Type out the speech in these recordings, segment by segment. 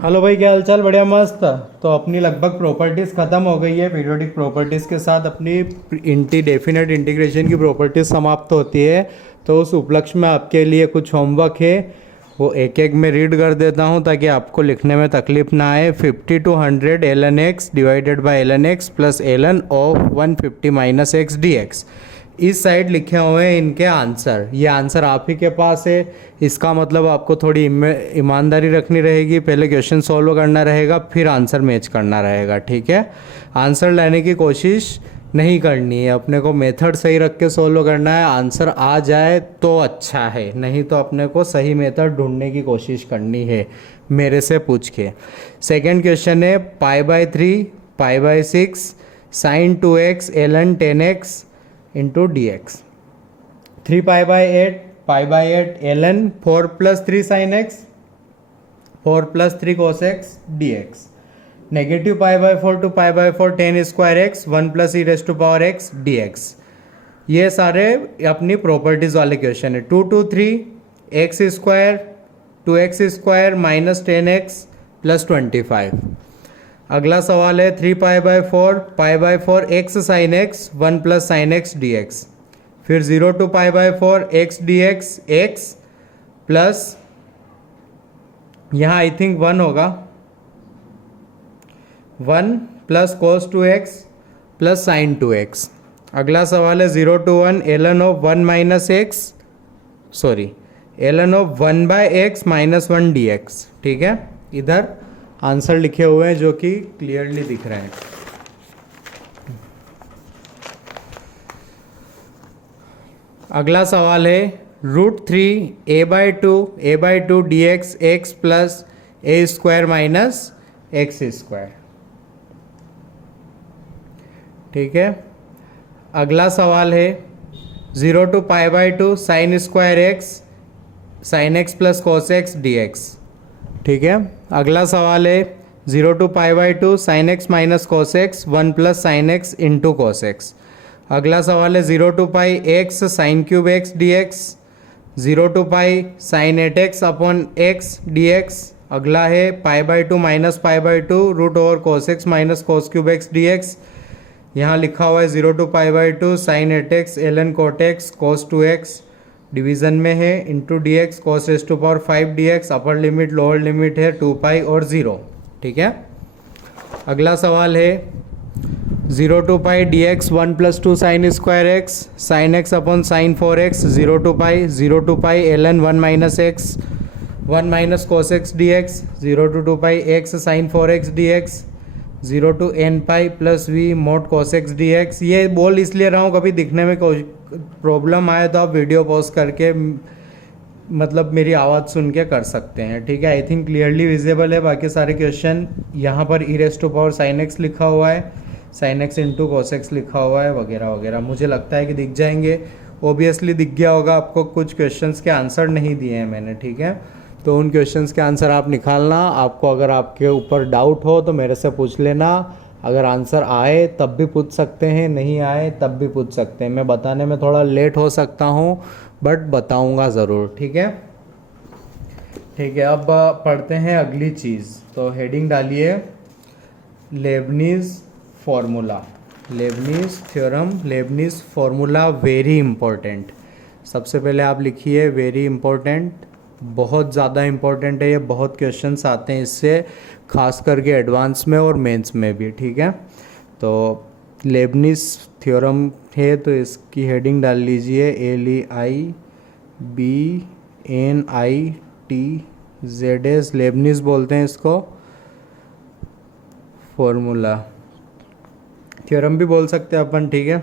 Hello भाई, क्या हाल चाल? बढ़िया, मस्त। तो अपनी लगभग प्रॉपर्टीज़ ख़त्म हो गई है। पीरियोडिक प्रॉपर्टीज़ के साथ अपनी डेफिनेट इंटीग्रेशन की प्रॉपर्टीज़ समाप्त होती है। तो उस उपलक्ष्य में आपके लिए कुछ होमवर्क है, वो एक एक में रीड कर देता हूँ ताकि आपको लिखने में तकलीफ ना आए। 50 to 100 ln x divided by ln x plus ln of 150 minus x D x. इस साइड लिखे हुए हैं इनके आंसर। ये आंसर आप ही के पास है। इसका मतलब आपको थोड़ी ईमानदारी रखनी रहेगी। पहले क्वेश्चन सॉल्व करना रहेगा, फिर आंसर मैच करना रहेगा, ठीक है? आंसर लेने की कोशिश नहीं करनी है, अपने को मेथड सही रख के सॉल्व करना है। आंसर आ जाए तो अच्छा है, नहीं तो अपने को सही मेथड ढूंढने की कोशिश करनी है मेरे से पूछ के। सेकेंड क्वेश्चन है π/3 π/6 sin 2x ln 10x into d x. 3 π/8 π/8 ln 4 plus 3 sin x 4 plus 3 cos x dx। Negative π/4 to π/4 10 square x 1 plus e raise to power x dx। ये सारे अपनी प्रॉपर्टीज वाले क्वेश्चन है। 2 to 3 x square 2x² minus 10x plus 25। अगला सवाल है 3 π/4 π/4 x sine x 1 plus sine x dx। फिर 0 to π/4 x dx x plus, यहाँ आई थिंक 1 होगा, 1 plus cos 2x plus sign 2x। अगला सवाल है 0 to 1 ln of 1 minus x, sorry ln of 1/x minus 1 dx, ठीक है? इधर answer लिखे हुए हैं जो कि क्लियरली दिख रहे हैं। अगला सवाल है √3 a/2 dx x plus a² minus x², ठीक है? अगला सवाल है 0 to π/2 sin square x sin x plus cos x dx, ठीक है? अगला सवाल है 0 to π/2 sin x minus cos x 1 plus sin x into cos x। अगला सवाल है 0 to π x sin cube x dx, 0 to π sin 8x upon x dx। अगला है π/2 minus π/2 root over cos x minus cos cube x dx। यहाँ लिखा हुआ है 0 to π/2 sin 8x ln cot x cos 2x division में है into d x cos raise to power 5 dx। Upper limit lower limit है 2π और 0, ठीक है? अगला सवाल है 0 to π dx 1 plus 2 sine square x sine x upon sine 4x 0 to π ln 1 minus x 1 minus cos x dx 0 to 2π x sine 4x dx 0 to nπ plus v mod cos x dx। ये बोल इसलिए रहा हूँ, कभी दिखने में problem आए तो आप वीडियो पॉज करके मतलब मेरी आवाज़ सुन के कर सकते हैं, ठीक है? आई थिंक क्लियरली विजिबल है। बाकी सारे क्वेश्चन यहाँ पर e raise to power sine x लिखा हुआ है, sine x into cos x लिखा हुआ है, वगैरह वगैरह। मुझे लगता है कि दिख जाएंगे, ओबियसली दिख गया होगा आपको। कुछ क्वेश्चंस के आंसर नहीं दिए हैं मैंने, ठीक है? तो उन क्वेश्चंस के आंसर आप निकालना। आपको अगर आपके ऊपर डाउट हो तो मेरे से पूछ लेना। अगर आंसर आए तब भी पूछ सकते हैं, नहीं आए तब भी पूछ सकते हैं। मैं बताने में थोड़ा लेट हो सकता हूँ बट बताऊँगा ज़रूर, ठीक है? ठीक है, अब पढ़ते हैं अगली चीज़। तो हेडिंग डालिए Leibniz formula, Leibniz theorem, Leibniz formula very important. सबसे पहले आप लिखिए वेरी इंपॉर्टेंट, बहुत ज़्यादा इंपॉर्टेंट है ये। बहुत क्वेश्चंस आते हैं इससे, खास करके एडवांस में और मेंस में भी, ठीक है? तो लेबनीज़ थ्योरम है तो इसकी हेडिंग डाल लीजिए LEIBNITZS, लेबनीज़ बोलते हैं इसको, फॉर्मूला थ्योरम भी बोल सकते हैं अपन, ठीक है?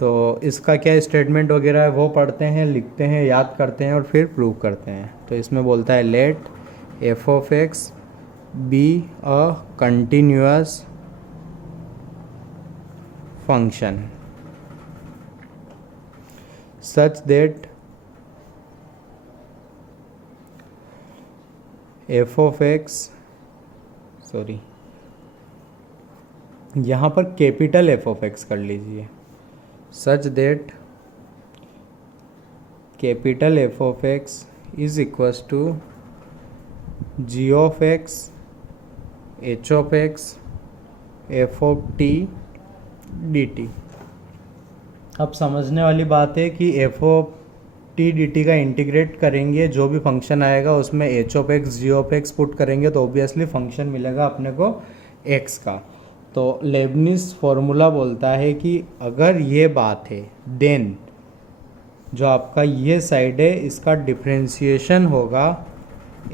तो इसका क्या स्टेटमेंट वगैरह है वो पढ़ते हैं, लिखते हैं, याद करते हैं और फिर प्रूव करते हैं। तो इसमें बोलता है let f of x be a continuous function such that f of x, sorry यहाँ पर कैपिटल f of x कर लीजिए, such that capital f of x is equals to g of x h of x f of t d t. अब समझने वाली बात है कि f of t d t का इंटीग्रेट करेंगे, जो भी फंक्शन आएगा उसमें h of x g of x put करेंगे तो ऑब्वियसली फंक्शन मिलेगा अपने को एक्स का। तो लेबनिज फॉर्मूला बोलता है कि अगर ये बात है देन जो आपका ये साइड है इसका डिफ्रेंशिएशन होगा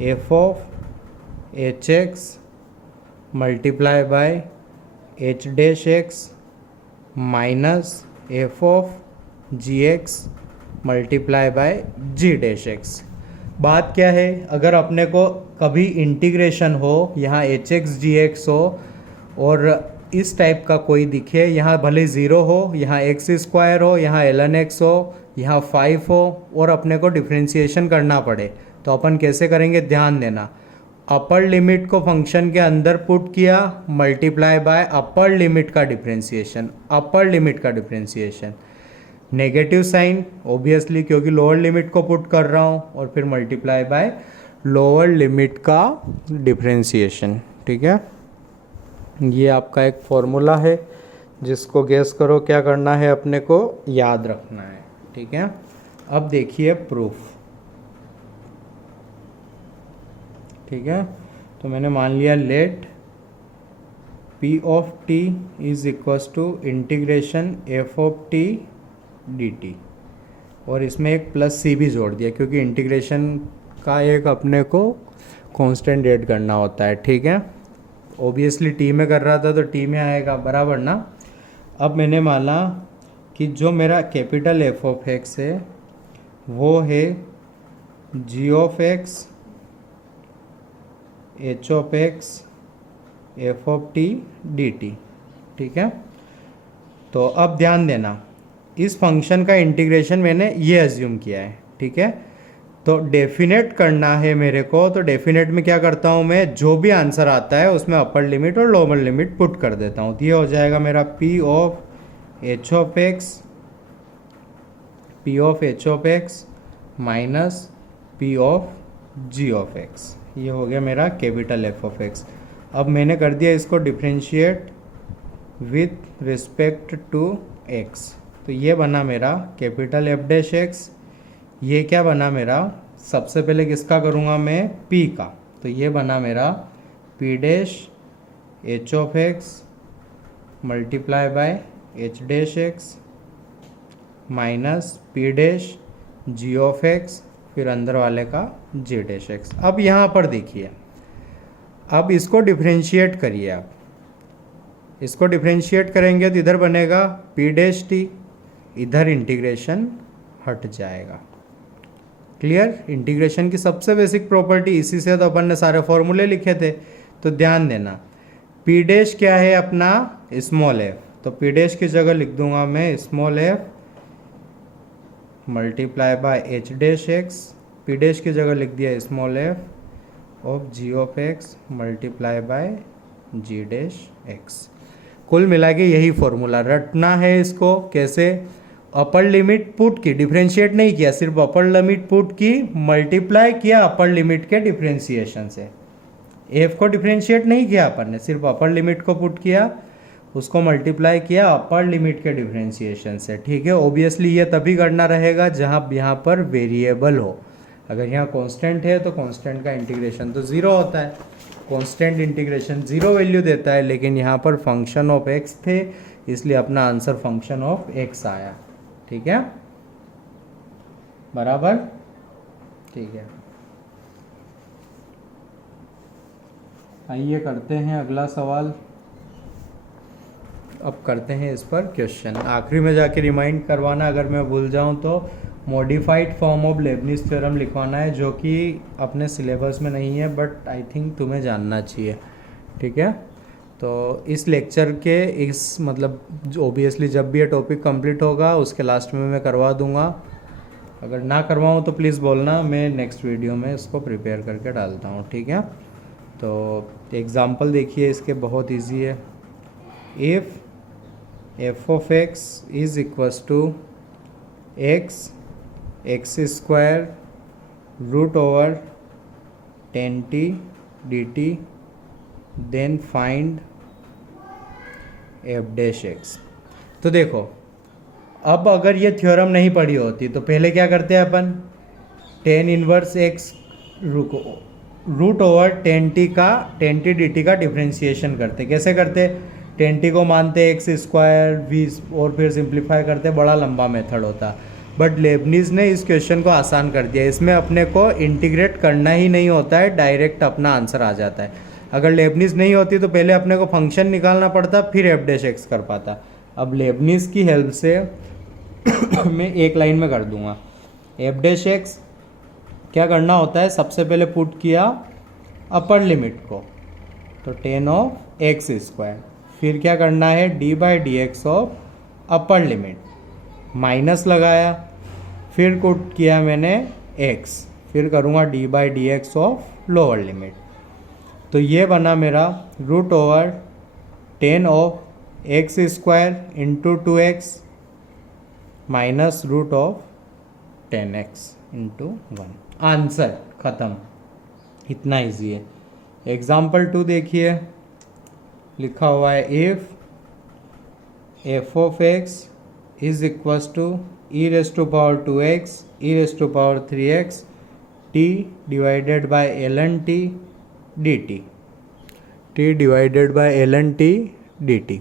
f of h x multiply by h dash x minus f of g x multiply by g dash x. बात क्या है, अगर अपने को कभी इंटीग्रेशन हो, यहाँ एच एक्स जी एक्स हो और इस टाइप का कोई दिखे, यहाँ भले ज़ीरो हो, यहाँ एक्स स्क्वायर हो, यहाँ ln x हो, यहाँ 5 हो और अपने को डिफ्रेंशिएशन करना पड़े तो अपन कैसे करेंगे, ध्यान देना। अपर लिमिट को फंक्शन के अंदर पुट किया मल्टीप्लाई बाय अपर लिमिट का डिफ्रेंशिएशन, अपर लिमिट का डिफ्रेंशिएशन, नेगेटिव साइन ऑब्वियसली क्योंकि लोअर लिमिट को पुट कर रहा हूँ, और फिर मल्टीप्लाई बाय लोअर लिमिट का डिफ्रेंशिएशन। ठीक है, ये आपका एक फॉर्मूला है जिसको गेस करो क्या करना है, अपने को याद रखना है। ठीक है, अब देखिए प्रूफ। ठीक है, तो मैंने मान लिया let p of t is equals to integration f of t d t, और इसमें एक प्लस सी भी जोड़ दिया क्योंकि इंटीग्रेशन का एक अपने को कांस्टेंट ऐड करना होता है। ठीक है, ऑब्वियसली टी में कर रहा था तो टी में आएगा बराबर ना। अब मैंने माना कि जो मेरा कैपिटल एफ ऑफ एक्स है वो है g of x h of x f of t d t. ठीक है, तो अब ध्यान देना, इस फंक्शन का इंटीग्रेशन मैंने ये एज्यूम किया है। ठीक है, तो डेफिनेट करना है मेरे को, तो डेफिनेट में क्या करता हूँ मैं, जो भी आंसर आता है उसमें अपर लिमिट और लोअर लिमिट पुट कर देता हूँ। तो ये हो जाएगा मेरा p of h of x minus p of g of x, ये हो गया मेरा कैपिटल एफ ऑफ एक्स। अब मैंने कर दिया इसको differentiate with respect to x, तो ये बना मेरा कैपिटल एफ डैश एक्स। ये क्या बना मेरा, सबसे पहले किसका करूँगा मैं, p का, तो ये बना मेरा p dash h of x multiply by h dash x minus p dash g of x, फिर अंदर वाले का जी डैश एक्स। अब यहाँ पर देखिए, अब इसको डिफ्रेंशिएट करिए आप, इसको डिफ्रेंशिएट करेंगे तो इधर बनेगा p डैश टी, इधर इंटीग्रेशन हट जाएगा। क्लियर, इंटीग्रेशन की सबसे बेसिक प्रॉपर्टी, इसी से तो अपन ने सारे फॉर्मूले लिखे थे। तो ध्यान देना, p डैश क्या है अपना स्मॉल f, तो p डैश की जगह लिख दूंगा मैं small f multiply by h dash x, p dash की जगह लिख दिया small f of g of x multiply bye g dash x। कुल मिला के यही फॉर्मूला रटना है। इसको कैसे, अपर लिमिट पुट की, डिफ्रेंशिएट नहीं किया, सिर्फ अपर लिमिट पुट की, मल्टीप्लाई किया अपर लिमिट के डिफ्रेंशिएशन से। एफ को डिफ्रेंशिएट नहीं किया अपन ने, सिर्फ अपर लिमिट को पुट किया, उसको मल्टीप्लाई किया अपर लिमिट के डिफ्रेंशिएशन से। ठीक है, ऑब्वियसली ये तभी करना रहेगा जहाँ यहाँ पर वेरिएबल हो। अगर यहाँ कांस्टेंट है तो कांस्टेंट का इंटीग्रेशन तो ज़ीरो होता है, कांस्टेंट इंटीग्रेशन ज़ीरो वैल्यू देता है, लेकिन यहाँ पर फंक्शन ऑफ एक्स थे इसलिए अपना आंसर फंक्शन ऑफ एक्स आया। ठीक है, बराबर, ठीक है। आइए करते हैं अगला सवाल। अब करते हैं इस पर क्वेश्चन, आखिरी में जाके रिमाइंड करवाना अगर मैं भूल जाऊं तो। Modified form of Lebanese theorem लिखवाना है, जो कि अपने सिलेबस में नहीं है बट आई थिंक तुम्हें जानना चाहिए। ठीक है, तो इस लेक्चर के इस मतलब ऑब्वियसली जब भी ये टॉपिक कंप्लीट होगा उसके लास्ट में मैं करवा दूंगा। अगर ना करवाऊँ तो प्लीज़ बोलना, मैं नेक्स्ट वीडियो में इसको प्रिपेयर करके डालता हूँ। ठीक है, तो एग्ज़ाम्पल देखिए इसके, बहुत इजी है। If f of x is equals to x square root over 10t dt then find f dash x. तो देखो, अब अगर ये थ्योरम नहीं पढ़ी होती तो पहले क्या करते हैं अपन, tan inverse x root over tan t d t का डिफ्रेंशिएशन करते। कैसे करते, टेन टी को मानते एक्स स्क्वायर वी और फिर सिंप्लीफाई करते, बड़ा लंबा मेथड होता। बट लेबनीज ने इस क्वेश्चन को आसान कर दिया, इसमें अपने को इंटीग्रेट करना ही नहीं होता है, डायरेक्ट अपना आंसर आ जाता है। अगर लेबनीज नहीं होती तो पहले अपने को फंक्शन निकालना पड़ता, फिर एफ डैश एक्स कर पाता। अब लेबनीज की हेल्प से मैं एक लाइन में कर दूंगा। एफ डैश एक्स क्या करना होता है, सबसे पहले पुट किया अपर लिमिट को, तो टेन ऑफ एक्स स्क्वायर, फिर क्या करना है d by d x of upper limit, minus लगाया, फिर पुट किया मैंने एक्स, फिर करूँगा d by d x of lower limit. तो ये बना मेरा root over ten of x square into two x minus root of ten x into one. Answer ख़त्म, इतना इजी है। एग्जाम्पल 2 देखिए, लिखा हुआ है if f of x is equals to e raise to power 2x e raise to power 3x t divided by l n t d t, t divided by l n t d t.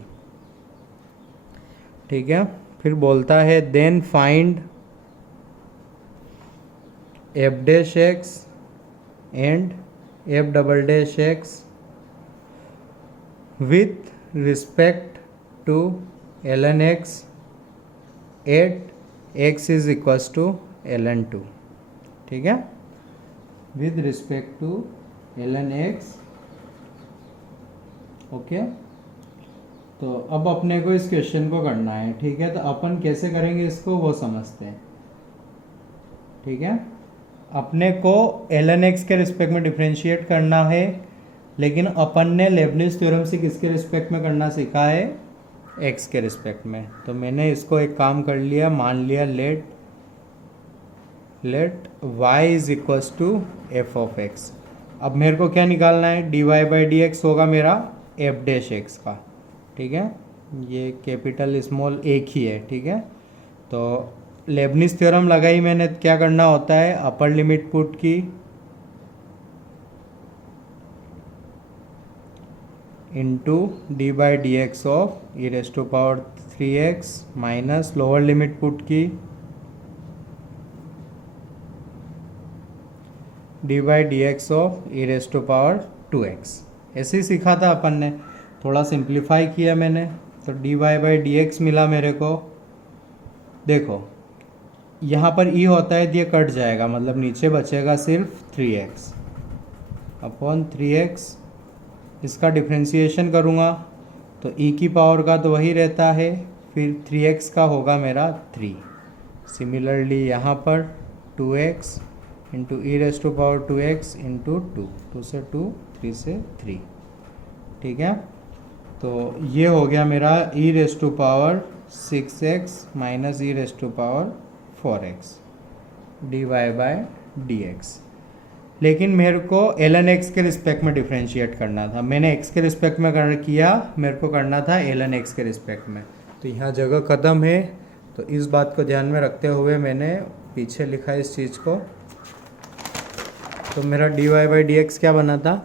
ठीक है, फिर बोलता है then find f dash x and f double dash x with respect to l n x at x is equals to l n two. ठीक है, with respect to l n x. Okay, तो अब अपने को इस question को करना है। ठीक है, तो अपन कैसे करेंगे इसको वो समझते हैं। ठीक है, अपने को एल एन एक्स के रिस्पेक्ट में डिफ्रेंशिएट करना है, लेकिन अपन ने लेबनिज थ्योरम से किसके रिस्पेक्ट में करना सीखा है, एक्स के रिस्पेक्ट में। तो मैंने इसको एक काम कर लिया, मान लिया let y is equals to f of x. अब मेरे को क्या निकालना है, d y by d x होगा मेरा एफ डैश एक्स का। ठीक है, ये कैपिटल स्मॉल एक ही है। ठीक है, तो लेबनिज थ्योरम लगाई मैंने, क्या करना होता है, अपर लिमिट पुट की into d by d x of e raise to power 3x minus lower limit put की d by d x of e raise to power 2x। ऐसे ही सीखा था अपन ने, थोड़ा सिंप्लीफाई किया मैंने, तो d y by d x मिला मेरे को। देखो यहाँ पर ई होता है तो ये कट जाएगा, मतलब नीचे बचेगा सिर्फ 3x अपॉन 3x। इसका डिफ्रेंशिएशन करूँगा तो ई की पावर का तो वही रहता है, फिर 3x का होगा मेरा 3। सिमिलरली यहाँ पर 2x into e raise to power 2x into 2 से 2 3 से 3। ठीक है, तो ये हो गया मेरा e raise to power 6x minus e raise to power 4x d y by d x. लेकिन मेरे को एल एन एक्स के रिस्पेक्ट में डिफ्रेंशिएट करना था, मैंने एक्स के रिस्पेक्ट में किया, मेरे को करना था एल एन एक्स के रिस्पेक्ट में। तो यहाँ जगह ख़त्म है, तो इस बात को ध्यान में रखते हुए मैंने पीछे लिखा इस चीज़ को। तो मेरा d y by d x क्या बना था,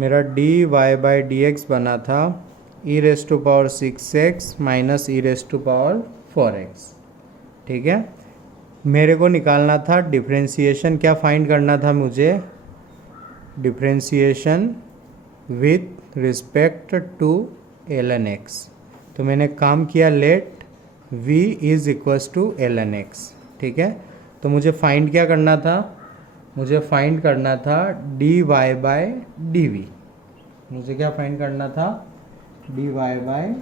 मेरा d y by d x बना था e raise to power 6x minus e raise to power 4x। ठीक है, मेरे को निकालना था डिफ्रेंशिएशन, क्या फाइंड करना था मुझे, differentiation with respect to l n x. तो मैंने काम किया let v is equals to l n x. ठीक है, तो मुझे फाइंड क्या करना था, मुझे फाइंड करना था d y by d v. मुझे क्या फाइंड करना था, d y by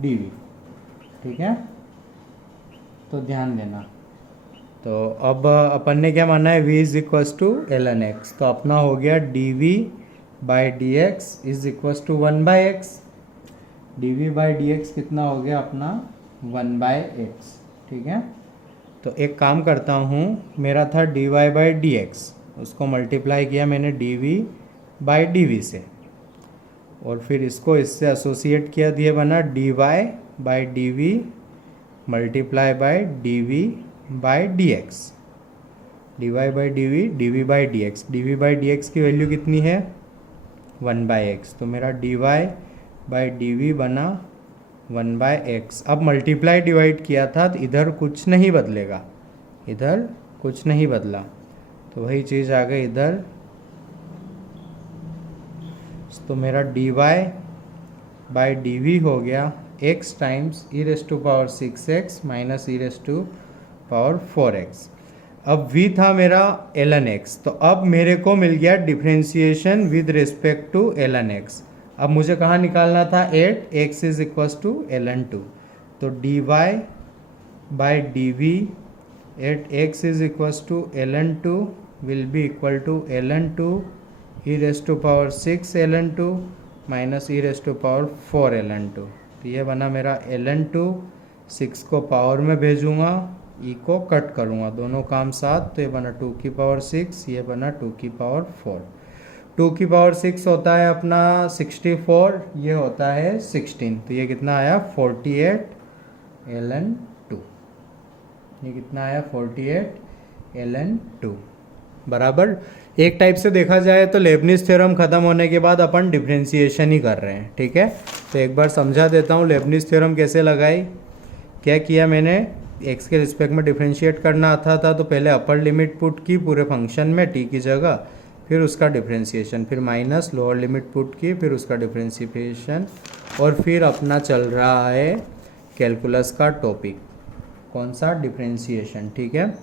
d v. ठीक है, तो ध्यान देना। तो अब अपन ने क्या माना है, v is equals to l n x, तो अपना हो गया d v by d x is equals to 1 by एक्स। D v by d x कितना हो गया अपना 1 बाई एक्स। ठीक है, तो एक काम करता हूँ, मेरा था d y by d x, उसको मल्टीप्लाई किया मैंने d v by d v से, और फिर इसको इससे एसोसिएट किया, दिए बना dy by d v multiply by d v by d x, d y by d v by d x की वैल्यू कितनी है 1/x, तो मेरा dy बाई डी वी बना 1/x। अब मल्टीप्लाई डिवाइड किया था तो इधर कुछ नहीं बदलेगा, इधर कुछ नहीं बदला, तो वही चीज़ आ गई इधर, तो मेरा dy बाई डी वी हो गया x times e⁻⁶x minus e⁻⁴x। अब v था मेरा ln x, तो अब मेरे को मिल गया differentiation with respect to ln x। अब मुझे कहाँ निकालना था 8x is equal to ln 2, तो dy by d v at x is equal to ln 2 will be equal to ln 2 e⁻⁶ ln 2 minus e⁻⁴ ln 2। तो ये बना मेरा ln 2, 6 को पावर में भेजूँगा, e को कट करूँगा, दोनों काम साथ, तो ये बना 2⁶, ये बना 2⁴। 2⁶ होता है अपना 64, ये होता है 16, तो ये कितना आया 48 ln 2, ये कितना आया 48 ln 2 बराबर। एक टाइप से देखा जाए तो लेबनिज थ्योरम खत्म होने के बाद अपन डिफ्रेंशिएशन ही कर रहे हैं, ठीक है। तो एक बार समझा देता हूँ लेबनिज थ्योरम कैसे लगाई। क्या किया मैंने, x के रिस्पेक्ट में डिफ्रेंशिएट करना आता था तो पहले अपर लिमिट पुट की पूरे फंक्शन में t की जगह, फिर उसका डिफ्रेंशिएशन, फिर माइनस लोअर लिमिट पुट की, फिर उसका डिफ्रेंशिएशन, और फिर अपना चल रहा है कैलकुलस का टॉपिक, कौन सा, डिफ्रेंशिएशन, ठीक है।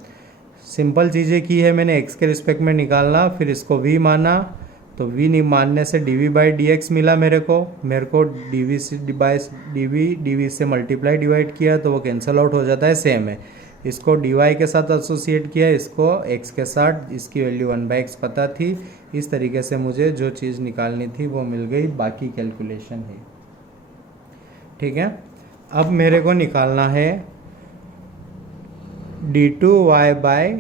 सिंपल चीज़ें की है मैंने, x के रिस्पेक्ट में निकालना, फिर इसको v माना, तो v नहीं मानने से dv बाई डी एक्स मिला मेरे को dv से dv से मल्टीप्लाई डिवाइड किया तो वो कैंसिल आउट हो जाता है, सेम है। इसको dy के साथ एसोसिएट किया, इसको x के साथ, इसकी वैल्यू 1/x पता थी। इस तरीके से मुझे जो चीज़ निकालनी थी वो मिल गई, बाकी कैलकुलेशन है, ठीक है। अब मेरे को निकालना है d2y बाई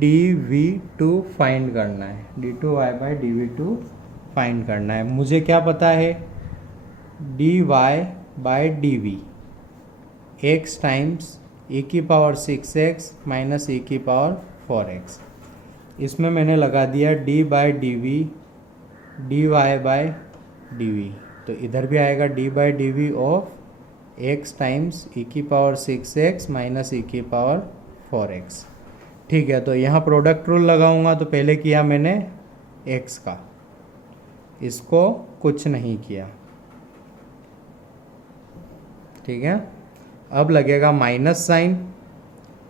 dv2 फाइंड करना है, d2y बाई dv2 फाइंड करना है। मुझे क्या पता है, dy by dv x times e⁻⁶x minus e⁻⁴x। इसमें मैंने लगा दिया d by dv dy by dv, तो इधर भी आएगा d by dv of x times e⁻⁶x minus e⁻⁴x, ठीक है। तो यहाँ प्रोडक्ट रूल लगाऊंगा, तो पहले किया मैंने x का, इसको कुछ नहीं किया, ठीक है। अब लगेगा माइनस साइन,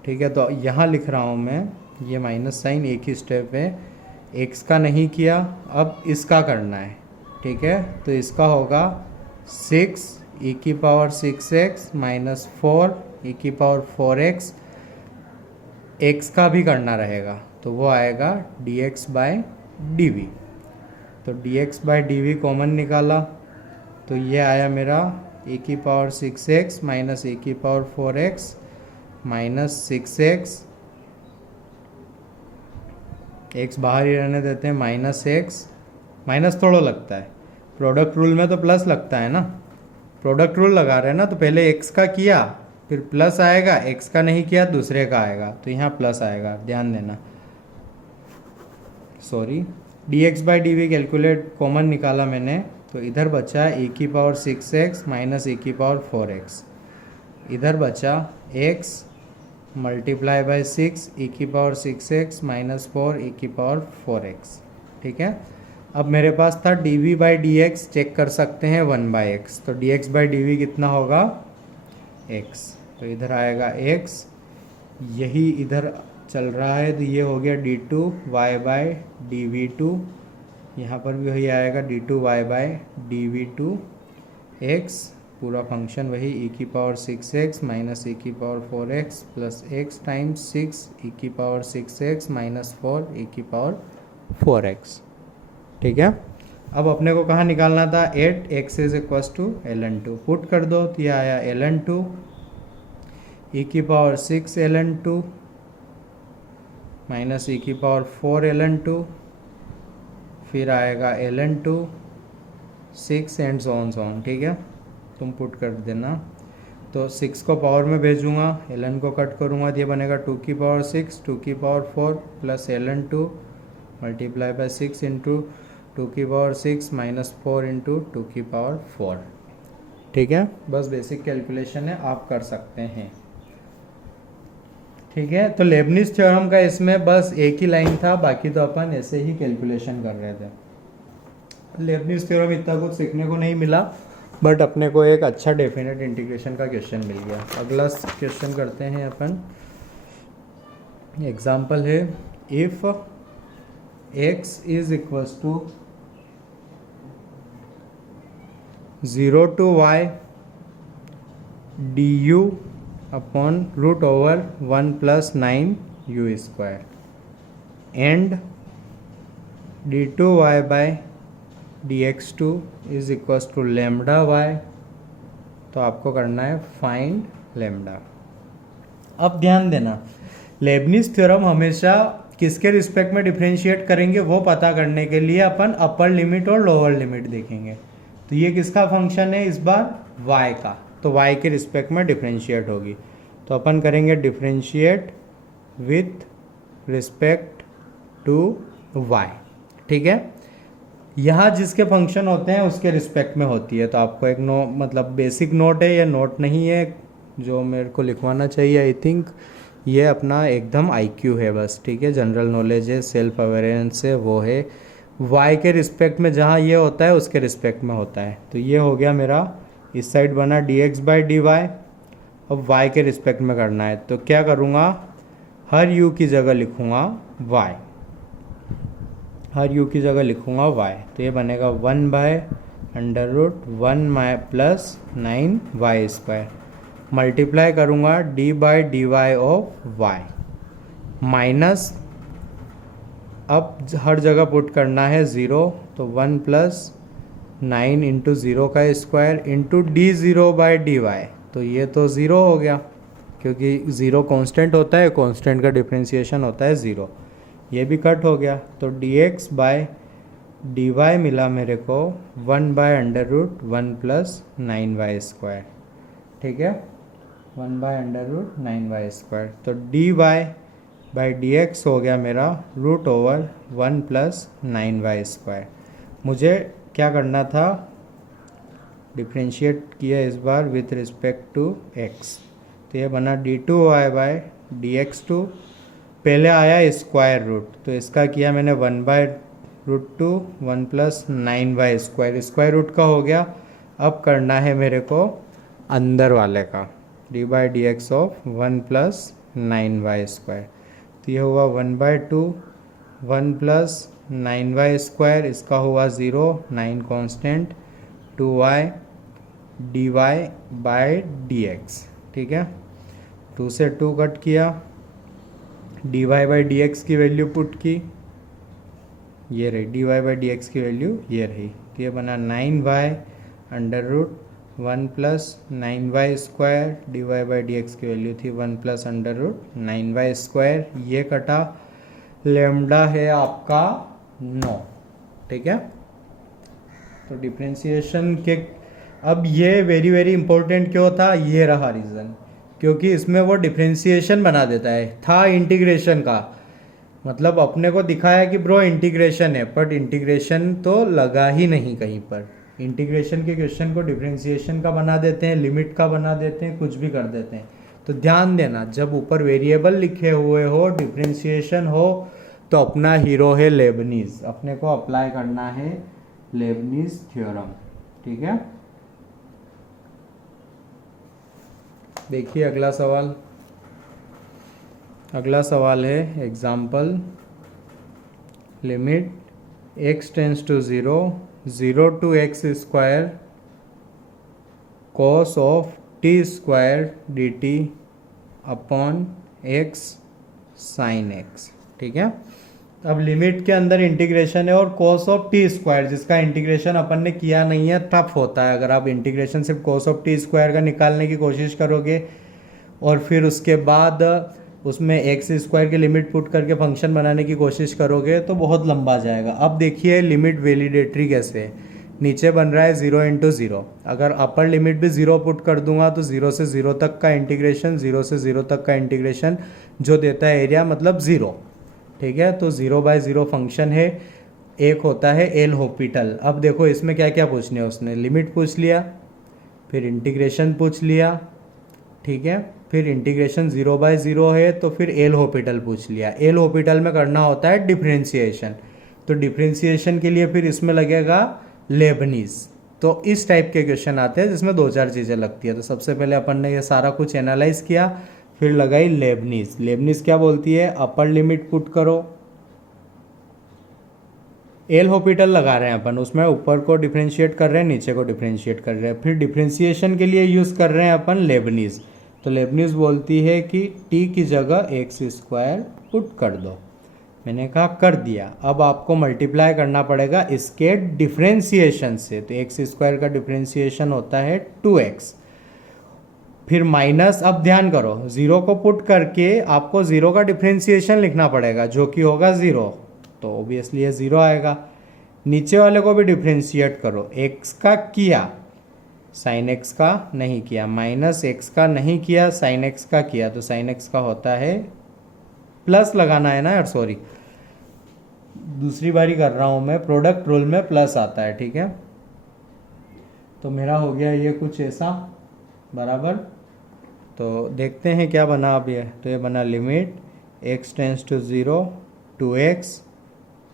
ठीक है। तो यहाँ लिख रहा हूँ मैं, ये माइनस साइन एक ही स्टेप है, x का नहीं किया, अब इसका करना है, ठीक है। तो इसका होगा 6 e⁻⁶x माइनस 4 e⁻⁴x, x का भी करना रहेगा, तो वो आएगा dx बाई डी वी। तो dx by d v common निकाला, तो ये आया मेरा e⁻⁶x minus e⁻⁴x minus 6x, x बाहर ही रहने देते हैं, माइनस x, माइनस थोड़ा लगता है, प्रोडक्ट रूल में तो प्लस लगता है ना, प्रोडक्ट रूल लगा रहे हैं ना, तो पहले x का किया फिर प्लस आएगा, x का नहीं किया दूसरे का आएगा, तो यहाँ प्लस आएगा, ध्यान देना, sorry. dx by d v calculate common निकाला मैंने, तो इधर बचा e⁻⁶x माइनस e⁻⁴x, इधर बचा x multiply by 6 e⁻⁶x minus 4 e⁻⁴x, ठीक है। अब मेरे पास था dv by d x, check कर सकते हैं 1/x, तो dx बाई डी वी कितना होगा x, तो इधर आएगा x, यही इधर चल रहा है, तो ये हो गया d2y बाई dv2, यहाँ पर भी वही आएगा d2y बाई dv2 x, पूरा फंक्शन वही e⁻⁶x minus e⁻⁴x plus x times 6 e⁻⁶x minus 4 e⁻⁴x, ठीक है। अब अपने को कहाँ निकालना था, 8x is equal to ln 2, put कर दो, तो यह आया ln 2 e⁻⁶ ln 2 minus e⁻⁴ ln 2, फिर आएगा ln two 6 and so on, ठीक है। तुम पुट कर देना। तो 6 को पावर में भेजूँगा, ln को कट करूँगा तो ये बनेगा 2 की पावर 6 2 की power 4 plus ln to multiply by 6 into 2 की पावर 6 माइनस 4 इंटू 2 की पावर 4, ठीक है। बस बेसिक कैलकुलेशन है, आप कर सकते हैं, ठीक है। तो लेबनिज थ्योरम का इसमें बस एक ही लाइन था, बाकी तो अपन ऐसे ही कैलकुलेशन कर रहे थे। लेबनिज थ्योरम इतना कुछ सीखने को नहीं मिला, बट अपने को एक अच्छा डेफिनेट इंटीग्रेशन का क्वेश्चन मिल गया। अगला क्वेश्चन करते हैं अपन। एग्जाम्पल है, if x is equals to 0 to y du upon root over 1 plus 9 u square and d2y by dx2 is equals to lambda y, तो आपको करना है फाइंड लेमडा। अब ध्यान देना, लेबनिज थ्योरम हमेशा किसके रिस्पेक्ट में डिफरेंशिएट करेंगे वो पता करने के लिए अपन अपर लिमिट और लोअर लिमिट देखेंगे। तो ये किसका फंक्शन है इस बार, y का, तो y के रिस्पेक्ट में डिफरेंशिएट होगी। तो अपन करेंगे differentiate with respect to y, ठीक है। यहाँ जिसके फंक्शन होते हैं उसके रिस्पेक्ट में होती है। तो आपको एक मतलब बेसिक नोट है, ये नोट नहीं है जो मेरे को लिखवाना चाहिए। आई थिंक ये अपना एकदम IQ है बस, ठीक है, जनरल नॉलेज है, सेल्फ अवेयरनेस है, वो है y के रिस्पेक्ट में जहाँ ये होता है उसके रिस्पेक्ट में होता है। तो ये हो गया मेरा, इस साइड बना dx बाई dy, अब y के रिस्पेक्ट में करना है। तो क्या करूँगा, हर u की जगह लिखूँगा y, हर u की जगह लिखूँगा y। तो ये बनेगा 1 by under root 1 plus 9y square, multiply करूँगा d by d y of y minus, अब हर जगह पुट करना है 0, तो 1 प्लस 9 इंटू 0 का square into d0 by d y. तो ये तो 0 हो गया क्योंकि 0 कांस्टेंट होता है, कांस्टेंट का डिफरेंशिएशन होता है 0। ये भी कट हो गया, तो dx बाय डी वाई मिला मेरे को 1 by under root 1 plus 9y square, ठीक है, 1 by under root 9y square. तो dy बाई dx हो गया मेरा root over 1 plus 9y square. मुझे क्या करना था, डिफ्रेंशिएट किया इस bar with respect to x। तो ये बना d2y बाय dx2, पहले आया स्क्वायर रूट, तो इसका किया मैंने 1 by root 2 1 plus 9y square, square root का हो गया। अब करना है मेरे को अंदर वाले का, D by d x of 1 plus 9y square. तो ये हुआ 1 बाय 2 1 प्लस 9y स्क्वायर, इसका हुआ 0, 9 constant, 2y dy bye dx, ठीक है। 2 से 2 कट किया, dy बाई dx की वैल्यू पुट की, ये रही dy बाई dx की वैल्यू ये रही। तो ये बना 9y under root 1 plus 9y square, d y by d x की वैल्यू थी 1 plus under root 9y square, ये कटा, लेमडा है आपका 9, ठीक है। तो डिफ्रेंशिएशन के, अब ये वेरी वेरी इंपॉर्टेंट क्यों था, ये रहा रीज़न, क्योंकि इसमें वो डिफ्रेंशिएशन बना देता है। था इंटीग्रेशन का, मतलब अपने को दिखाया कि ब्रो इंटीग्रेशन है, बट इंटीग्रेशन तो लगा ही नहीं कहीं पर। इंटीग्रेशन के क्वेश्चन को डिफरेंशिएशन का बना देते हैं, लिमिट का बना देते हैं, कुछ भी कर देते हैं। तो ध्यान देना, जब ऊपर वेरिएबल लिखे हुए हो, डिफरेंशिएशन हो, तो अपना हीरो है लेबनीज, अपने को अप्लाई करना है लेबनीज थ्योरम, ठीक है। देखिए अगला सवाल, अगला सवाल है example, limit x tends to 0 0 to x square cos of t square dt upon x sine x, ठीक है। अब लिमिट के अंदर इंटीग्रेशन है और cos ऑफ t स्क्वायर, जिसका इंटीग्रेशन अपन ने किया नहीं है, टफ होता है अगर आप इंटीग्रेशन सिर्फ cos ऑफ t स्क्वायर का निकालने की कोशिश करोगे और फिर उसके बाद उसमें एक्स स्क्वायर की लिमिट पुट करके फंक्शन बनाने की कोशिश करोगे तो बहुत लंबा जाएगा। अब देखिए लिमिट वैलिडेटरी कैसे है। नीचे बन रहा है 0 × 0। अगर अपर लिमिट भी 0 पुट कर दूंगा तो 0 से 0 तक का इंटीग्रेशन, 0 से 0 तक का इंटीग्रेशन जो देता है एरिया मतलब 0। ठीक है, तो 0/0 फंक्शन है। एक होता है एल हॉपिटल। अब देखो इसमें क्या क्या पूछने उसने, लिमिट पूछ लिया, फिर इंटीग्रेशन पूछ लिया, ठीक है, फिर इंटीग्रेशन 0/0 है तो फिर एल हॉपिटल पूछ लिया। एल हॉपिटल में करना होता है डिफरेंशिएशन, तो डिफरेंशिएशन के लिए फिर इसमें लगेगा लेबनीज। तो इस टाइप के क्वेश्चन आते हैं जिसमें 2-4 चीज़ें लगती है। तो सबसे पहले अपन ने ये सारा कुछ एनालाइज किया, फिर लगाई लेबनीज। लेबनीज क्या बोलती है, अपर लिमिट पुट करो, एल हॉपिटल लगा रहे हैं अपन, उसमें ऊपर को डिफरेंशिएट कर रहे हैं, नीचे को डिफरेंशिएट कर रहे हैं। फिर डिफरेंशिएशन के लिए यूज़ कर रहे हैं अपन लेबनीज। तो लेबनीज बोलती है कि टी की जगह एक्स स्क्वायर पुट कर दो। मैंने कहा कर दिया। अब आपको मल्टीप्लाई करना पड़ेगा इसके डिफरेंशिएशन से। तो एक्स स्क्वायर का डिफरेंशिएशन होता है 2x, फिर माइनस। अब ध्यान करो, 0 को पुट करके आपको 0 का डिफरेंशिएशन लिखना पड़ेगा जो कि होगा 0, तो ऑब्वियसली ये 0 आएगा। नीचे वाले को भी डिफरेंशिएट करो, x का किया, साइन x का नहीं किया, माइनस x का नहीं किया, साइन x का किया, तो साइन x का होता है प्लस लगाना है ना यार, सॉरी दूसरी बारी कर रहा हूँ मैं, प्रोडक्ट रूल में प्लस आता है, ठीक है। तो मेरा हो गया ये कुछ ऐसा बराबर। तो देखते हैं क्या बना अब ये। तो ये बना limit x tends to 0 2x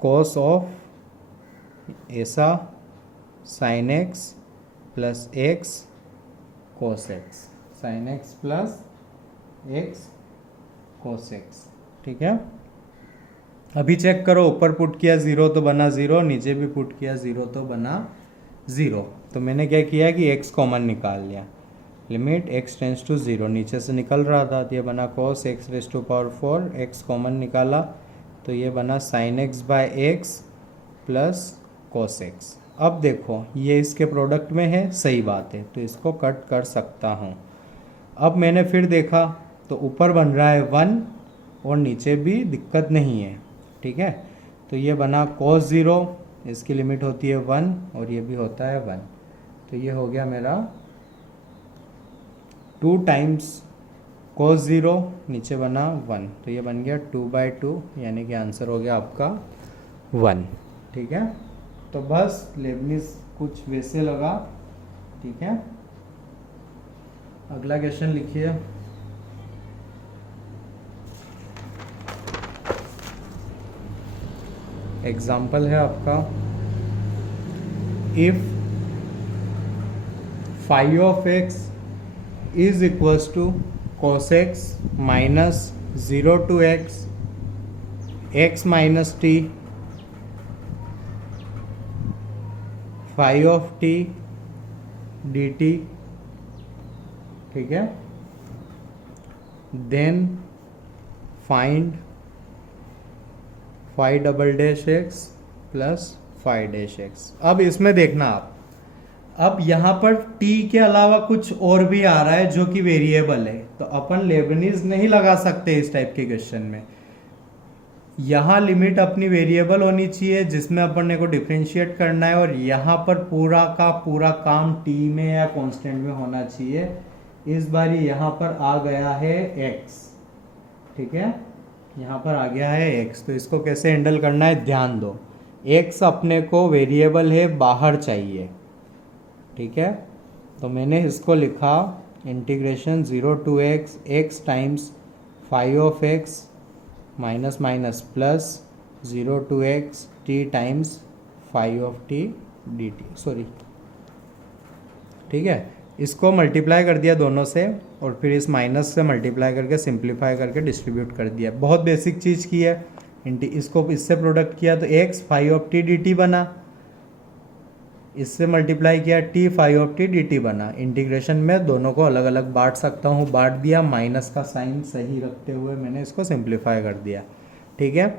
cos of ऐसा sine x plus x cos x, sine x plus x cos x, ठीक है। अभी चेक करो, ऊपर पुट किया 0 तो बना 0, नीचे भी पुट किया 0 तो बना 0। तो मैंने क्या किया कि x कॉमन निकाल लिया, लिमिट x टेंस टू 0, नीचे से निकल रहा था तो ये बना cos x raise to power 4, x common निकाला तो ये बना sin x by x plus cos x। अब देखो ये इसके प्रोडक्ट में है, सही बात है, तो इसको कट कर सकता हूँ। अब मैंने फिर देखा तो ऊपर बन रहा है 1 और नीचे भी दिक्कत नहीं है, ठीक है। तो ये बना cos 0, इसकी लिमिट होती है 1 और ये भी होता है 1, तो ये हो गया मेरा 2 टाइम्स cos 0, नीचे बना 1, तो ये बन गया 2/2, यानी कि आंसर हो गया आपका 1, ठीक है। तो बस लेबनीज कुछ वैसे लगा, ठीक है। अगला क्वेश्चन लिखिए। एग्जाम्पल है आपका, if phi of x is equals to cos x minus 0 to x minus t, phi of t dt, ठीक है। Then find phi double dash x plus phi dash x। अब इसमें देखना आप, अब यहाँ पर t के अलावा कुछ और भी आ रहा है जो कि वेरिएबल है, तो अपन लेबनीज नहीं लगा सकते इस टाइप के क्वेश्चन में। यहाँ लिमिट अपनी वेरिएबल होनी चाहिए जिसमें अपन ने को डिफरेंशिएट करना है, और यहाँ पर पूरा का पूरा काम t में या कांस्टेंट में होना चाहिए। इस बार यहाँ पर आ गया है x, ठीक है, यहाँ पर आ गया है x, तो इसको कैसे हैंडल करना है ध्यान दो। x अपने को वेरिएबल है बाहर चाहिए, ठीक है। तो मैंने इसको लिखा integration 0 to x times phi of x minus minus plus 0 to x t times phi of t dt, sorry, ठीक है। इसको मल्टीप्लाई कर दिया दोनों से और फिर इस माइनस से मल्टीप्लाई करके सिंप्लीफाई करके डिस्ट्रीब्यूट कर दिया। बहुत बेसिक चीज़ की है। इसको इससे प्रोडक्ट किया तो x phi of t dt बना, इससे मल्टीप्लाई किया t phi of t dt बना। इंटीग्रेशन में दोनों को अलग अलग बांट सकता हूँ, बांट दिया, माइनस का साइन सही रखते हुए मैंने इसको सिंप्लीफाई कर दिया, ठीक है।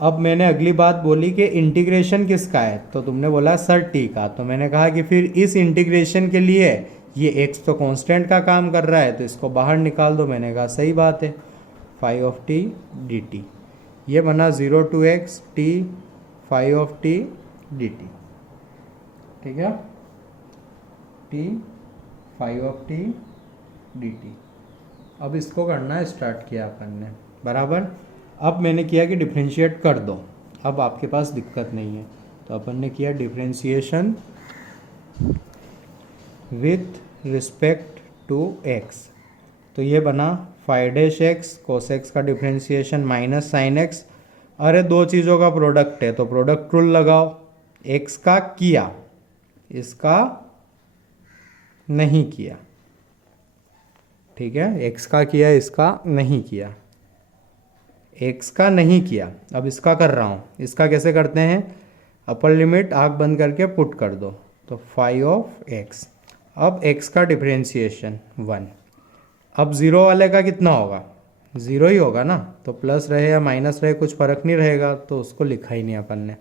अब मैंने अगली बात बोली कि इंटीग्रेशन किसका है, तो तुमने बोला सर t का, तो मैंने कहा कि फिर इस इंटीग्रेशन के लिए ये x तो कांस्टेंट का काम कर रहा है तो इसको बाहर निकाल दो। मैंने कहा सही बात है। Five of t d T. ये बना 0 to x T five of t d t. ठीक है, T five of t d t. अब इसको करना स्टार्ट किया अपन ने, बराबर। अब मैंने किया कि डिफ्रेंशिएट कर दो, अब आपके पास दिक्कत नहीं है। तो अपन ने किया differentiation with respect to x। तो ये बना phi dash x cos x का डिफ्रेंशिएशन माइनस साइन एक्स। अरे दो चीज़ों का प्रोडक्ट है तो प्रोडक्ट रूल लगाओ। x का किया, इसका नहीं किया। ठीक है, x का किया, इसका नहीं किया। x का नहीं किया, अब इसका कर रहा हूँ। इसका कैसे करते हैं, अपर लिमिट आँख बंद करके पुट कर दो, तो फाइव ऑफ एक्स। अब x का डिफ्रेंशिएशन 1। अब ज़ीरो वाले का कितना होगा, ज़ीरो ही होगा ना, तो प्लस रहे या माइनस रहे कुछ फ़र्क नहीं रहेगा, तो उसको लिखा ही नहीं अपन ने।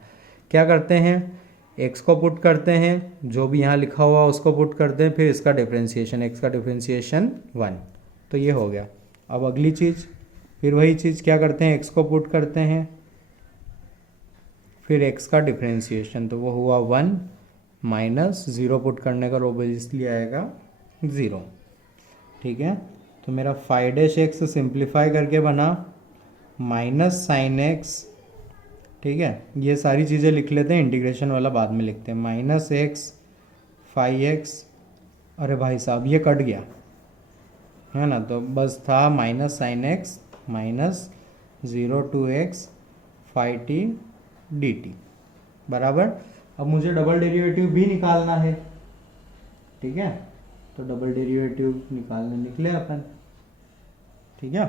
क्या करते हैं, x को पुट करते हैं, जो भी यहाँ लिखा हुआ उसको पुट करते हैं, फिर इसका डिफ्रेंशिएशन, x का डिफ्रेंशिएशन 1। तो ये हो गया। अब अगली चीज़, फिर वही चीज़ क्या करते हैं, x को पुट करते हैं, फिर x का डिफ्रेंशिएशन, तो वो हुआ 1 माइनस 0 पुट करने का रोब इसलिए आएगा 0। ठीक है, तो मेरा फाइव डैश एक्स सिंप्लीफाई करके बना माइनस साइन एक्स। ठीक है, ये सारी चीज़ें लिख लेते हैं, इंटीग्रेशन वाला बाद में लिखते हैं। माइनस एक्स फाइव एक्स, अरे भाई साहब ये कट गया है ना, तो बस था minus sine x minus 0 to x five T d T, बराबर। अब मुझे डबल डेरिवेटिव भी निकालना है। ठीक है, तो डबल डेरिवेटिव निकले अपन। ठीक है,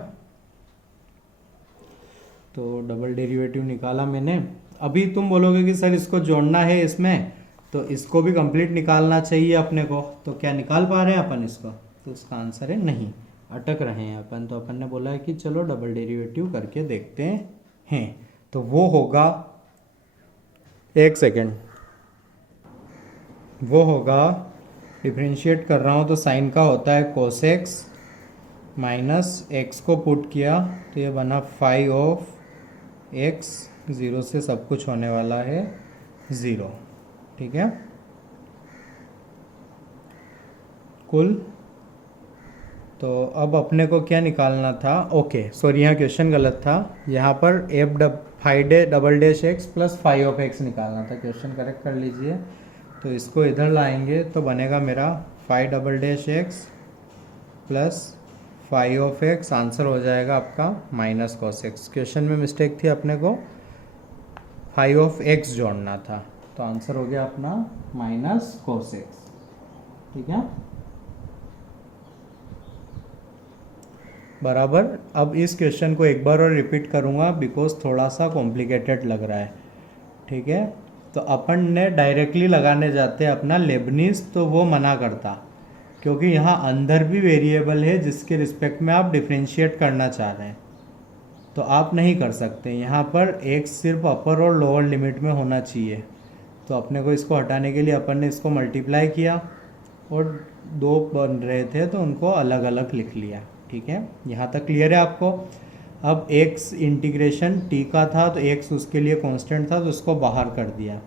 तो डबल डेरिवेटिव निकाला मैंने। अभी तुम बोलोगे कि सर इसको जोड़ना है इसमें, तो इसको भी कंप्लीट निकालना चाहिए अपने को। तो क्या निकाल पा रहे हैं अपन इसको, तो उसका आंसर है नहीं, अटक रहे हैं अपन। तो अपन ने बोला है कि चलो डबल डेरिवेटिव करके देखते हैं। तो वो होगा, एक सेकेंड, वो होगा, डिफ्रेंशिएट कर रहा हूँ तो साइन का होता है कोस एक्स, माइनस एक्स को पुट किया तो ये बना फाइव ऑफ एक्स, ज़ीरो से सब कुछ होने वाला है 0। ठीक है, कुल। तो अब अपने को क्या निकालना था, ओके सॉरी यहाँ क्वेश्चन गलत था, यहाँ पर five double dash x plus five of x निकालना था। क्वेश्चन करेक्ट कर लीजिए। तो इसको इधर लाएंगे तो बनेगा मेरा five double dash x plus five of x, answer हो जाएगा आपका माइनस कॉस एक्स। क्वेश्चन में मिस्टेक थी, अपने को फाइव ऑफ एक्स जोड़ना था, तो आंसर हो गया अपना माइनस कॉस एक्स। ठीक है, बराबर। अब इस क्वेश्चन को एक बार और रिपीट करूँगा बिकॉज थोड़ा सा कॉम्प्लिकेटेड लग रहा है। ठीक है, तो अपन ने डायरेक्टली लगाने जाते अपना लेबनीज, तो वो मना करता, क्योंकि यहाँ अंदर भी वेरिएबल है जिसके रिस्पेक्ट में आप डिफ्रेंशिएट करना चाह रहे हैं, तो आप नहीं कर सकते। यहाँ पर एक सिर्फ अपर और लोअर लिमिट में होना चाहिए। तो अपने को इसको हटाने के लिए अपन ने इसको मल्टीप्लाई किया और दो बन रहे थे तो उनको अलग अलग लिख लिया। ठीक है, यहाँ तक क्लियर है आपको। अब x इंटीग्रेशन t का था तो x उसके लिए कांस्टेंट था तो उसको बाहर कर दिया।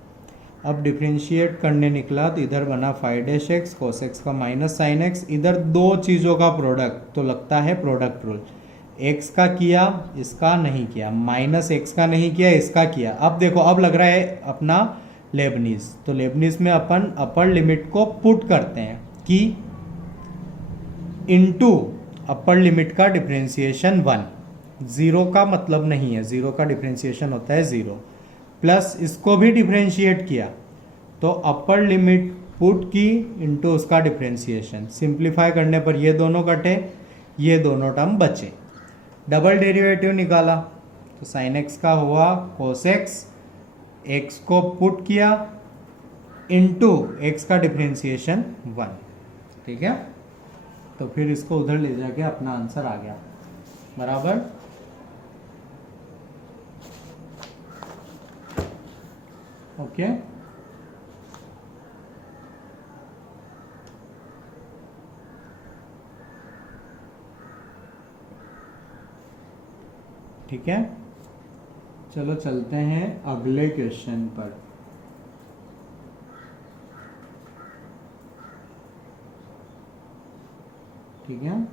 अब डिफ्रेंशिएट करने निकला तो इधर बना phi dash x cos x का माइनस साइन एक्स, इधर दो चीज़ों का प्रोडक्ट, तो लगता है प्रोडक्ट रूल। x का किया, इसका नहीं किया, माइनस x का नहीं किया, इसका किया। अब देखो, अब लग रहा है अपना लेबनीज, तो लेबनीज में अपन अपर लिमिट को पुट करते हैं कि इनटू अपर लिमिट का डिफ्रेंशिएशन 1। ज़ीरो का मतलब नहीं है, ज़ीरो का डिफ्रेंशिएशन होता है 0, प्लस इसको भी डिफ्रेंशिएट किया तो अपर लिमिट पुट की इनटू उसका डिफ्रेंशिएशन। सिंप्लीफाई करने पर ये दोनों कटे, ये दोनों टर्म बचे। डबल डेरिवेटिव निकाला तो साइन एक्स का हुआ कोस एक्स, एक्स को पुट किया इनटू एक्स का डिफ्रेंशिएशन 1। ठीक है, तो फिर इसको उधर ले जाके अपना आंसर आ गया, बराबर। ओके, ठीक है, चलो चलते हैं अगले क्वेश्चन पर। ठीक है,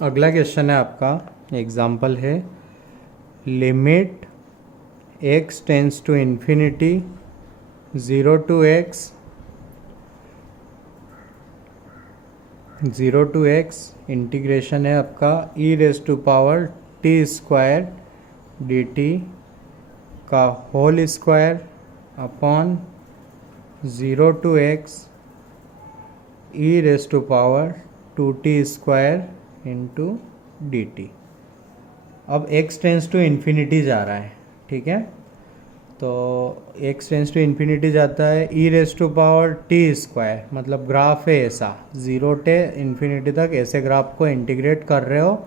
अगला क्वेश्चन है आपका, एग्जाम्पल है limit x tends to infinity 0 to x integration है आपका e raise to power t square dt का whole square upon 0 to x e raise to power 2t square into dt। अब x टेंस टू इन्फिनिटी जा रहा है, ठीक है, तो x टेंस टू इन्फिनिटी जाता है e raise to power t square, मतलब ग्राफ है ऐसा 0 से इन्फिनिटी तक ऐसे ग्राफ को इंटीग्रेट कर रहे हो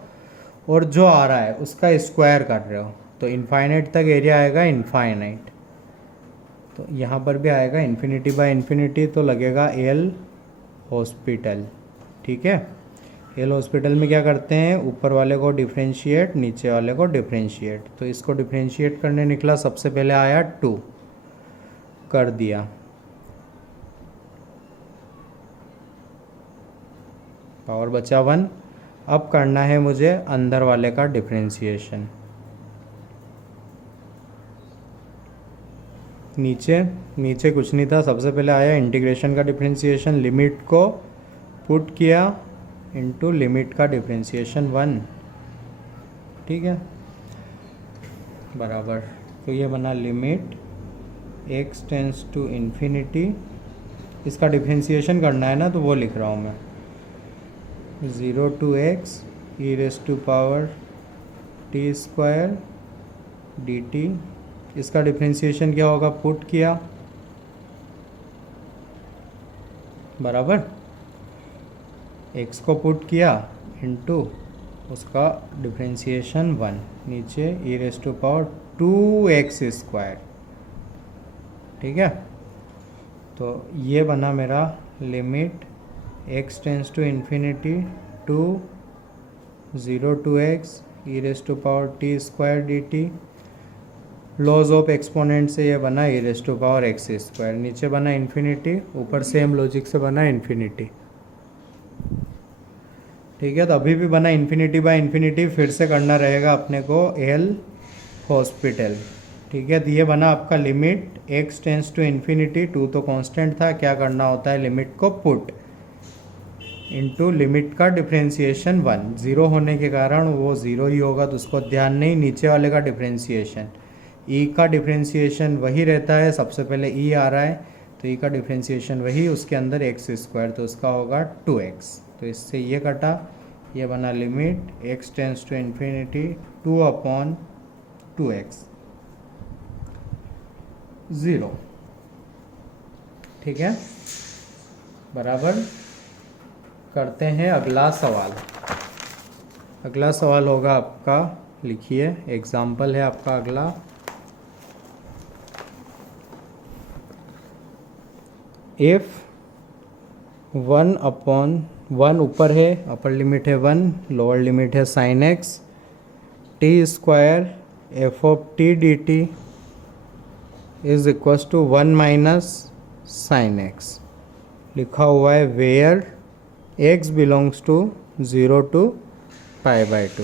और जो आ रहा है उसका स्क्वायर कर रहे हो, तो इनफाइनाइट तक एरिया आएगा इनफाइनाइट। तो यहाँ पर भी आएगा इन्फिनिटी बाय इन्फिनिटी, तो लगेगा एल हॉस्पिटल। ठीक है, एल हॉस्पिटल में क्या करते हैं, ऊपर वाले को डिफ्रेंशिएट, नीचे वाले को डिफ्रेंशिएट। तो इसको डिफ्रेंशिएट करने निकला, सबसे पहले आया 2 कर दिया, पावर बचा 1। अब करना है मुझे अंदर वाले का डिफ्रेंशिएशन। नीचे कुछ नहीं था, सबसे पहले आया इंटीग्रेशन का डिफ्रेंशिएशन, लिमिट को पुट किया इनटू लिमिट का डिफ्रेंशिएशन 1। ठीक है, बराबर, तो ये बना limit x tends to infinity, इसका डिफ्रेंशिएशन करना है ना, तो वो लिख रहा हूँ मैं 0 to x e raise to power t square dt। इसका डिफ्रेंशिएशन क्या होगा, पुट किया, बराबर x को पुट किया इनटू उसका डिफ्रेंशिएशन 1, नीचे e raise to power 2x square. ठीक है, तो ये बना मेरा limit x tends to infinity two 0 to x e raise to power t square dt। Laws of exponent से ये बना e raise to power x square, नीचे बना इन्फिनिटी, ऊपर सेम लॉजिक से बना इन्फिनिटी। ठीक है, तो अभी भी बना इन्फिनिटी बाय इन्फिनिटी, फिर से करना रहेगा अपने को एल हॉस्पिटल। ठीक है, तो ये बना आपका limit x tends to infinity, 2 तो कांस्टेंट था, क्या करना होता है, लिमिट को पुट इनटू लिमिट का डिफ्रेंशिएशन 1। 0 होने के कारण वो 0 ही होगा, तो उसको ध्यान नहीं, नीचे वाले का डिफ्रेंशिएशन, e का डिफ्रेंशिएशन वही रहता है, सबसे पहले e आ रहा है तो e का डिफ्रेंशिएशन वही, उसके अंदर x स्क्वायर, तो उसका होगा 2x। तो इससे ये कटा, ये बना limit x tends to infinity 2/2x 0। ठीक है, बराबर। करते हैं अगला सवाल। अगला सवाल होगा आपका, लिखिए, एग्जाम्पल है आपका अगला, इफ 1/1 ऊपर है, अपर लिमिट है 1, लोअर लिमिट है sin x, t square f of t dt is equals to 1 minus sin x। लिखा हुआ है where x belongs to 0 to π/2।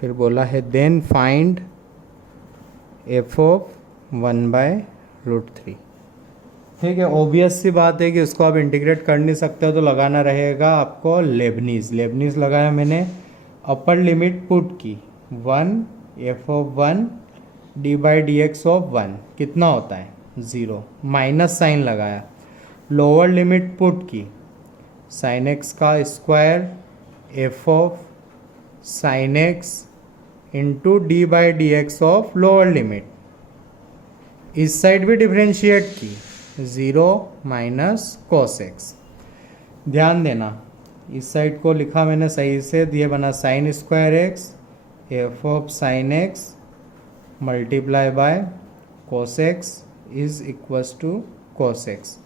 फिर बोला है देन फाइंड f ऑफ 1/√3। ठीक है, ऑब्वियस सी बात है कि उसको आप इंटीग्रेट कर नहीं सकते हो, तो लगाना रहेगा आपको लेबनीज लगाया मैंने, अपर लिमिट पुट की 1 f ऑफ 1 d/dx ऑफ 1 कितना होता है 0, माइनस साइन लगाया, लोअर लिमिट पुट की sin x का square f of sin x into d/dx of lower limit, इस साइड भी डिफ्रेंशिएट की 0 माइनस cos x। ध्यान देना, इस साइड को लिखा मैंने सही से, ये बना sin square x f of sin x multiply by cos x is equals to cos x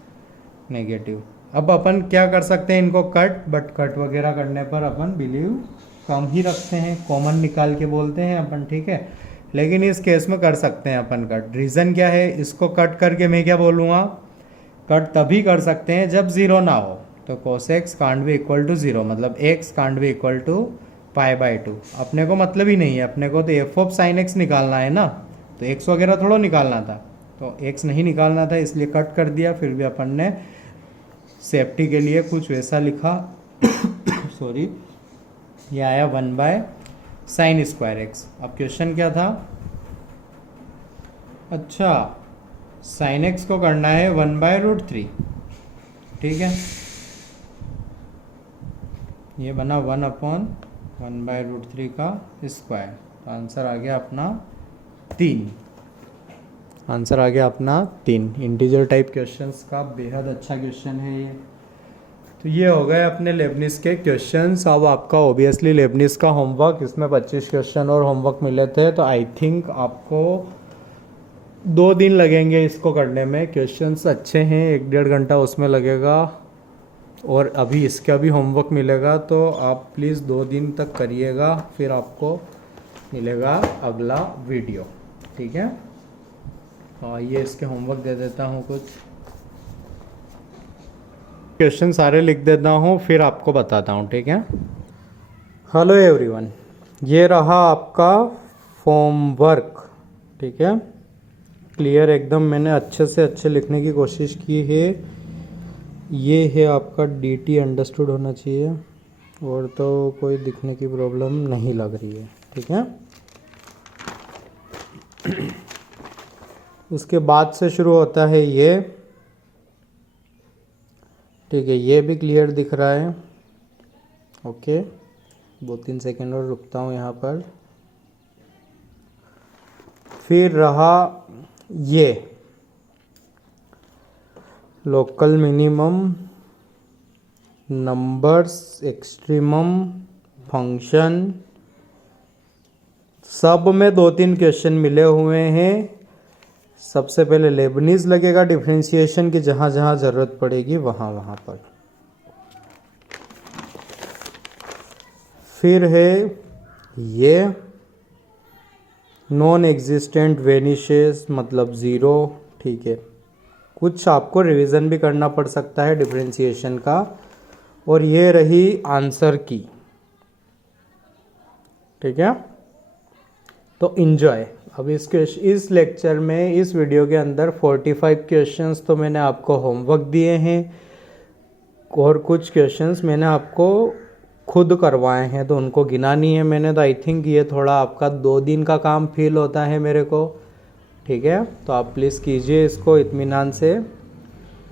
negative. अब अपन क्या कर सकते हैं इनको कट, बट कट वगैरह करने पर अपन बिलीव कम ही रखते हैं, कॉमन निकाल के बोलते हैं अपन, ठीक है। लेकिन इस केस में कर सकते हैं अपन कट। रीज़न क्या है, इसको कट करके मैं क्या बोलूँगा, कट तभी कर सकते हैं जब ज़ीरो ना हो। तो cos x can't be equal to zero, मतलब x can't be equal to π/2। अपने को मतलब ही नहीं है, अपने को तो f ऑफ sin x निकालना है ना, तो x वगैरह थोड़ा निकालना था, तो x नहीं निकालना था, इसलिए कट कर दिया। फिर भी अपन ने सेफ्टी के लिए कुछ वैसा लिखा सॉरी, ये आया 1/sin² x। अब क्वेश्चन क्या था, अच्छा sin x को करना है 1/√3, ठीक है। ये बना 1/1/√3 का स्क्वायर। तो आंसर आ गया अपना 3। आंसर आ गया अपना 3। इंटीजर टाइप क्वेश्चंस का बेहद अच्छा क्वेश्चन है ये। तो ये हो गए अपने लेबनिज के क्वेश्चंस। अब आपका ऑब्वियसली लेबनिज का होमवर्क, इसमें 25 क्वेश्चन और होमवर्क मिले थे, तो आई थिंक आपको 2 दिन लगेंगे इसको करने में। क्वेश्चंस अच्छे हैं, 1-1.5 घंटा उसमें लगेगा, और अभी इसका भी होमवर्क मिलेगा, तो आप प्लीज़ 2 दिन तक करिएगा, फिर आपको मिलेगा अगला वीडियो, ठीक है। और ये इसके होमवर्क दे देता हूँ, कुछ क्वेश्चन सारे लिख देता हूँ, फिर आपको बताता हूँ, ठीक है। हेलो एवरीवन, ये रहा आपका होमवर्क, ठीक है। क्लियर एकदम, मैंने अच्छे से अच्छे लिखने की कोशिश की है। ये है आपका DT अंडरस्टूड होना चाहिए, और तो कोई दिखने की प्रॉब्लम नहीं लग रही है, ठीक है। उसके बाद से शुरू होता है ये, ठीक है। ये भी क्लियर दिख रहा है, ओके। 2-3 सेकेंड और रुकता हूँ यहाँ पर। फिर रहा ये local minimum, numbers, extremum, function, सब में 2-3 क्वेश्चन मिले हुए हैं। सबसे पहले लेबनीज लगेगा डिफरेंशिएशन की, जहाँ जहाँ ज़रूरत पड़ेगी वहाँ वहाँ पर। फिर है ये नॉन एग्जिस्टेंट वेनिशेस, मतलब ज़ीरो, ठीक है। कुछ आपको रिवीजन भी करना पड़ सकता है डिफरेंशिएशन का। और ये रही आंसर की, ठीक है। तो इन्जॉय। अब इस लेक्चर में, इस वीडियो के अंदर 45 क्वेश्चंस तो मैंने आपको होमवर्क दिए हैं, और कुछ क्वेश्चंस मैंने आपको खुद करवाए हैं, तो उनको गिना नहीं है मैंने। तो आई थिंक ये थोड़ा आपका 2 दिन का काम फील होता है मेरे को, ठीक है। तो आप प्लीज़ कीजिए इसको इत्मीनान से।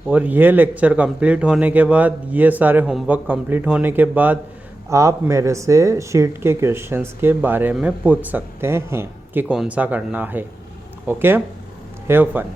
और ये लेक्चर कंप्लीट होने के बाद, ये सारे होमवर्क कंप्लीट होने के बाद, आप मेरे से शीट के क्वेश्चंस के बारे में पूछ सकते हैं कि कौन सा करना है, ओके। Have fun.